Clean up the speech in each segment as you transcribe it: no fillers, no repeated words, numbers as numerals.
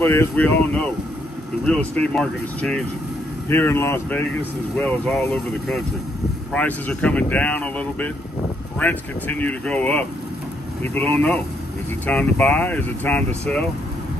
but as we all know, the real estate market is changing here in Las Vegas as well as all over the country. Prices are coming down a little bit. Rents continue to go up. People don't know. Is it time to buy? Is it time to sell?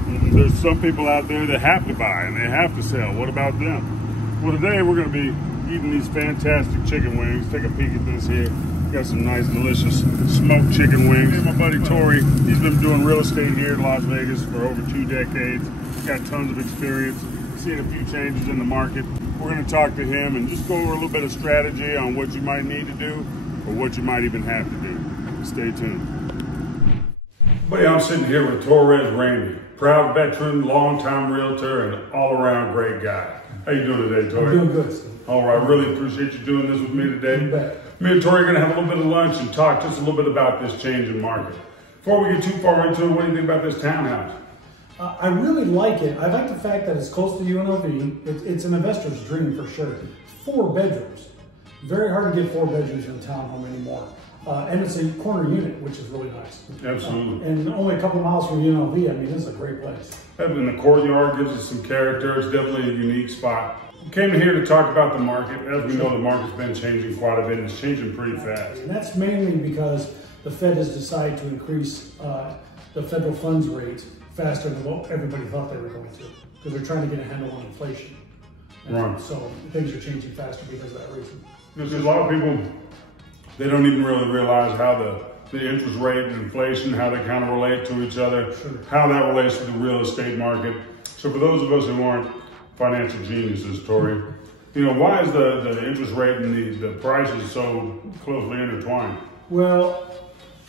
And there's some people out there that have to buy and they have to sell. What about them? Well, today we're going to be eating these fantastic chicken wings. Take a peek at this here. Got some nice, delicious smoked chicken wings. Here's my buddy Torres. He's been doing real estate here in Las Vegas for over 2 decades. Got tons of experience, seen a few changes in the market. We're going to talk to him and just go over a little bit of strategy on what you might need to do or what you might even have to do. Stay tuned. Buddy, I'm sitting here with Torres Ramey, proud veteran, longtime realtor, and all-around great guy. How you doing today, Torres? I'm doing good. All right, really appreciate you doing this with me today. Me and Torres are going to have a little bit of lunch and talk just a little bit about this change in market. Before we get too far into it, what do you think about this townhouse? I really like it. I like the fact that it's close to UNLV. It's an investor's dream for sure. 4 bedrooms. Very hard to get 4 bedrooms in a townhome anymore. And it's a corner unit, which is really nice. Absolutely. And only a couple miles from UNLV. I mean, this is a great place. And the courtyard gives us some character. It's definitely a unique spot. We came here to talk about the market. As we know, the market's been changing quite a bit, and it's changing pretty fast. And that's mainly because the Fed has decided to increase the federal funds rate faster than what everybody thought they were going to, because they're trying to get a handle on inflation. Right. So things are changing faster because of that reason. There's a lot of people, they don't even really realize how the interest rate and inflation, how they kind of relate to each other, how that relates to the real estate market. So for those of us who aren't financial geniuses, Torres, you know, why is the interest rate and the prices so closely intertwined? Well,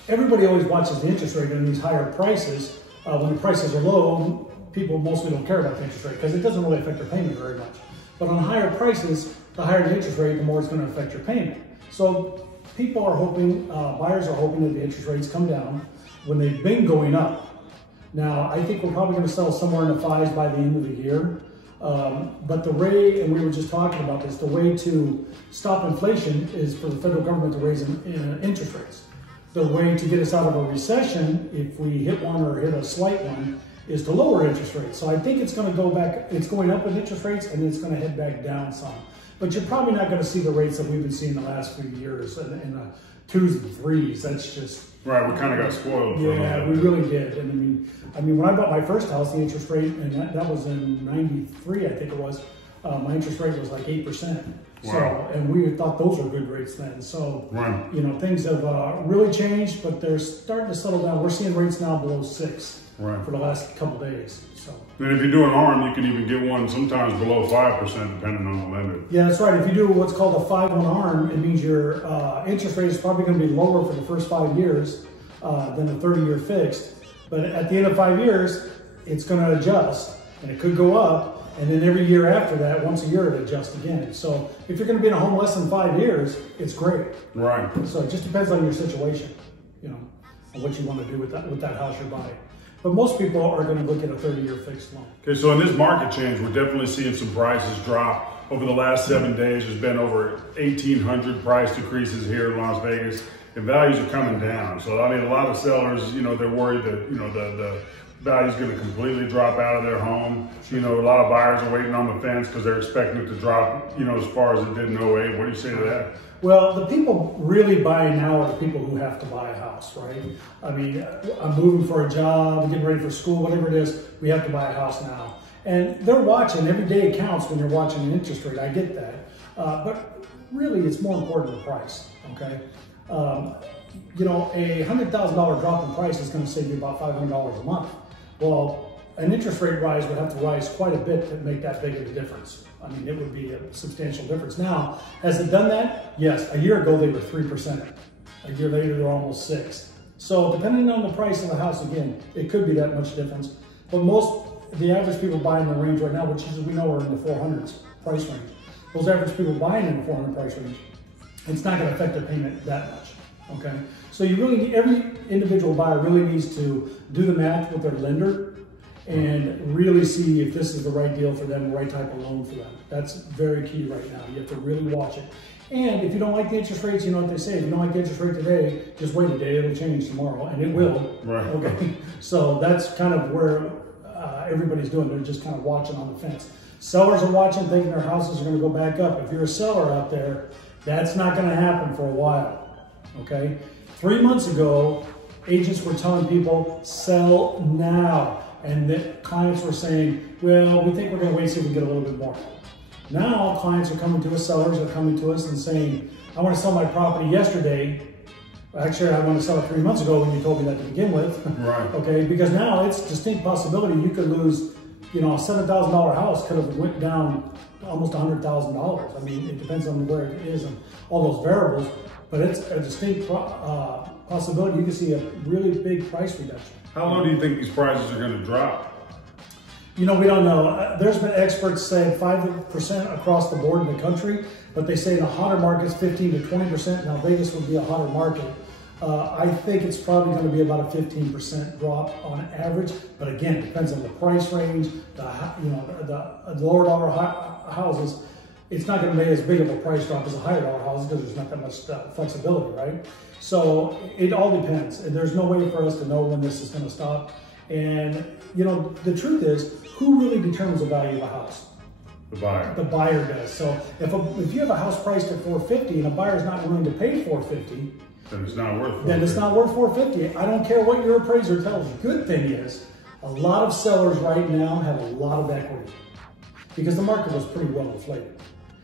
everybody always watches the interest rate and these higher prices. When the prices are low, people mostly don't care about the interest rate because it doesn't really affect their payment very much. But on higher prices, the higher the interest rate, the more it's going to affect your payment. So people are hoping, buyers are hoping that the interest rates come down when they've been going up. Now, I think we're probably going to sell somewhere in the 5s by the end of the year. But the way, and we were just talking about this, the way to stop inflation is for the federal government to raise interest rates. The way to get us out of a recession, if we hit one or hit a slight one, is to lower interest rates. So I think it's going to go back, it's going up with interest rates and it's going to head back down some. But you're probably not going to see the rates that we've been seeing the last few years in the 2s and 3s. That's just... Right, we kind of got spoiled. Yeah, we really did. And I mean, when I bought my first house, the interest rate, and that was in '93, I think it was, my interest rate was like 8%. Wow. So, and we thought those were good rates then. So, right. You know, things have really changed, but they're starting to settle down. We're seeing rates now below 6 for the last couple of days. So, and if you do an ARM, you can even get one sometimes below 5%, depending on the lender. Yeah, that's right. If you do what's called a 5-1 ARM, it means your interest rate is probably going to be lower for the first 5 years than a 30-year fixed. But at the end of 5 years, it's going to adjust, and it could go up. And then every year after that, once a year, it adjusts again. So if you're going to be in a home less than 5 years, it's great. Right. So it just depends on your situation, you know, and what you want to do with that house you're buying. But most people are going to look at a 30-year fixed loan. Okay, so in this market change, we're definitely seeing some prices drop. Over the last 7 days, there's been over 1,800 price decreases here in Las Vegas, and values are coming down. So, I mean, a lot of sellers, you know, they're worried that, you know, the value's going to completely drop out of their home. You know, a lot of buyers are waiting on the fence because they're expecting it to drop, you know, as far as it did in 08. What do you say to that? Well, the people really buying now are the people who have to buy a house, right? I mean, I'm moving for a job, getting ready for school, whatever it is, we have to buy a house now. And they're watching, every day counts when you're watching an interest rate, I get that. But really, it's more important the price, okay? You know, a $100,000 drop in price is going to save you about $500 a month. Well, an interest rate rise would have to rise quite a bit to make that big of a difference. I mean, it would be a substantial difference. Now, has it done that? Yes. A year ago, they were 3%. A year later, they're almost 6%. So depending on the price of the house, again, it could be that much difference. But the average people buying in the range right now, which is, we know are in the 400s price range, those average people buying in the 400 price range, it's not going to affect their payment that much. Okay, so you really need, every individual buyer really needs to do the math with their lender and really see if this is the right deal for them, the right type of loan for them. That's very key right now. You have to really watch it. And if you don't like the interest rates, you know what they say, if you don't like the interest rate today, just wait a day, it'll change tomorrow, and it will. Right. Okay, so that's kind of where everybody's doing. They're just kind of watching on the fence. Sellers are watching, thinking their houses are going to go back up. If you're a seller out there, that's not going to happen for a while, okay? 3 months ago, agents were telling people, sell now. And the clients were saying, well, we think we're going to wait so we can get a little bit more. Now, clients are coming to us, sellers are coming to us and saying, I want to sell my property yesterday. Actually, I want to sell it 3 months ago when you told me that to begin with. Right. Okay, because now it's a distinct possibility you could lose, you know, a $7,000 house could have went down almost $100,000. I mean, it depends on where it is and all those variables, but it's a distinct possibility you could see a really big price reduction. How low do you think these prices are going to drop? You know, we don't know. There's been experts saying 5% across the board in the country, but they say the hotter market's 15 to 20%. Now Vegas would be a hotter market. I think it's probably going to be about a 15% drop on average, but again, it depends on the price range. The lower dollar houses, it's not going to be as big of a price drop as the higher dollar houses because there's not that much flexibility, right? So it all depends, and there's no way for us to know when this is going to stop. And you know, the truth is, who really determines the value of a house? The buyer. The buyer does. So if you have a house priced at $450 and a buyer's not willing to pay $450, then it's not worth $450. Then it's not worth $450. I don't care what your appraiser tells you. Good thing is, a lot of sellers right now have a lot of equity because the market was pretty well inflated.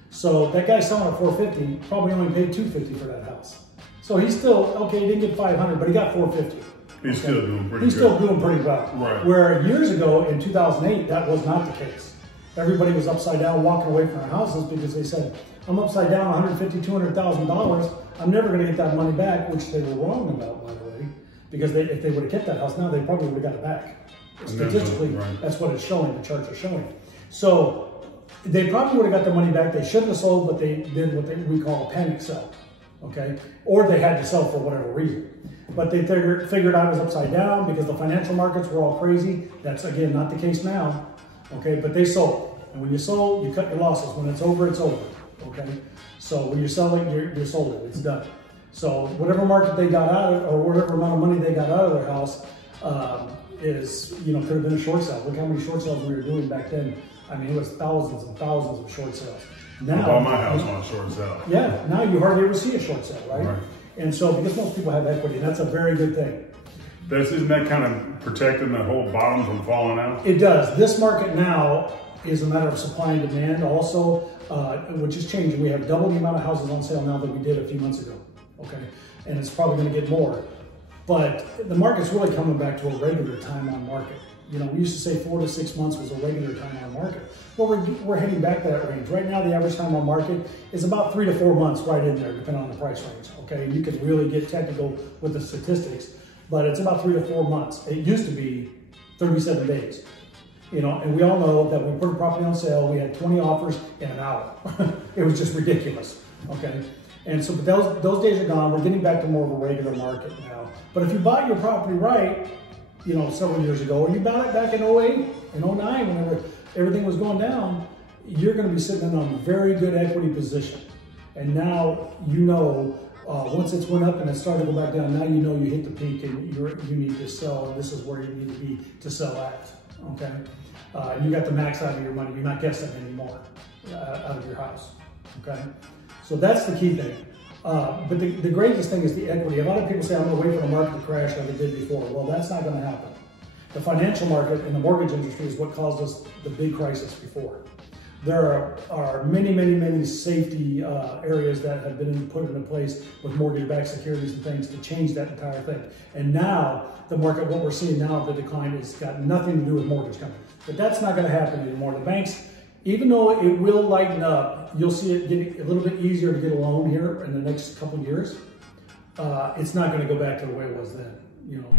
So that guy selling at $450 probably only paid $250 for that house. So he's still, okay, he didn't get $500, but he got $450. He's still doing pretty good. He's still doing pretty well. Right. Where years ago in 2008, that was not the case. Everybody was upside down walking away from their houses because they said, I'm upside down $150,000, $200,000. I'm never going to get that money back, which they were wrong about, by the way, because if they would have kept that house now, they probably would have got it back. Statistically, that's what it's showing, the charts are showing. So they probably would have got the money back. They shouldn't have sold, but they did what we call a panic sell, okay? Or they had to sell for whatever reason. But they figured I was upside down because the financial markets were all crazy. That's, again, not the case now, okay? But they sold. And when you sold, you cut your losses. When it's over, okay? So when you're selling, you're sold it. It's done. So whatever market they got out of, or whatever amount of money they got out of their house is, you know, could have been a short sale. Look how many short sales we were doing back then. I mean, it was thousands and thousands of short sales. Now, I bought my house on a short sale. Yeah, now you hardly ever see a short sale, right? And so, because most people have equity, that's a very good thing. Isn't that kind of protecting the whole bottom from falling out? It does. This market now is a matter of supply and demand also, which is changing. We have double the amount of houses on sale now that we did a few months ago, okay? And it's probably going to get more. But the market's really coming back to a regular time on market. You know, we used to say 4 to 6 months was a regular time on market. Well, we're heading back to that range. Right now, the average time on market is about 3 to 4 months right in there, depending on the price range, okay? You could really get technical with the statistics, but it's about 3 to 4 months. It used to be 37 days, you know, and we all know that when we put a property on sale, we had 20 offers in an hour. It was just ridiculous, okay? And so, but those days are gone. We're getting back to more of a regular market now. But if you bought your property right, you know, several years ago, or you bought it back in 08 and 09, whenever everything was going down, you're going to be sitting in a very good equity position. And now, you know, once it's went up and it started to go back down, now you know you hit the peak and you need to sell, and this is where you need to be to sell at, okay? You got the max out of your money. You're not guessing anymore out of your house, okay? So that's the key thing. But the greatest thing is the equity. A lot of people say, I'm going to wait for the market to crash like it did before. Well, that's not going to happen. The financial market and the mortgage industry is what caused us the big crisis before. There are many, many, many safety areas that have been put into place with mortgage-backed securities and things to change that entire thing. And now, the market, what we're seeing now, the decline has got nothing to do with mortgage companies. But that's not going to happen anymore. The banks, even though it will lighten up, you'll see it getting a little bit easier to get a loan here in the next couple of years. It's not going to go back to the way it was then, you know.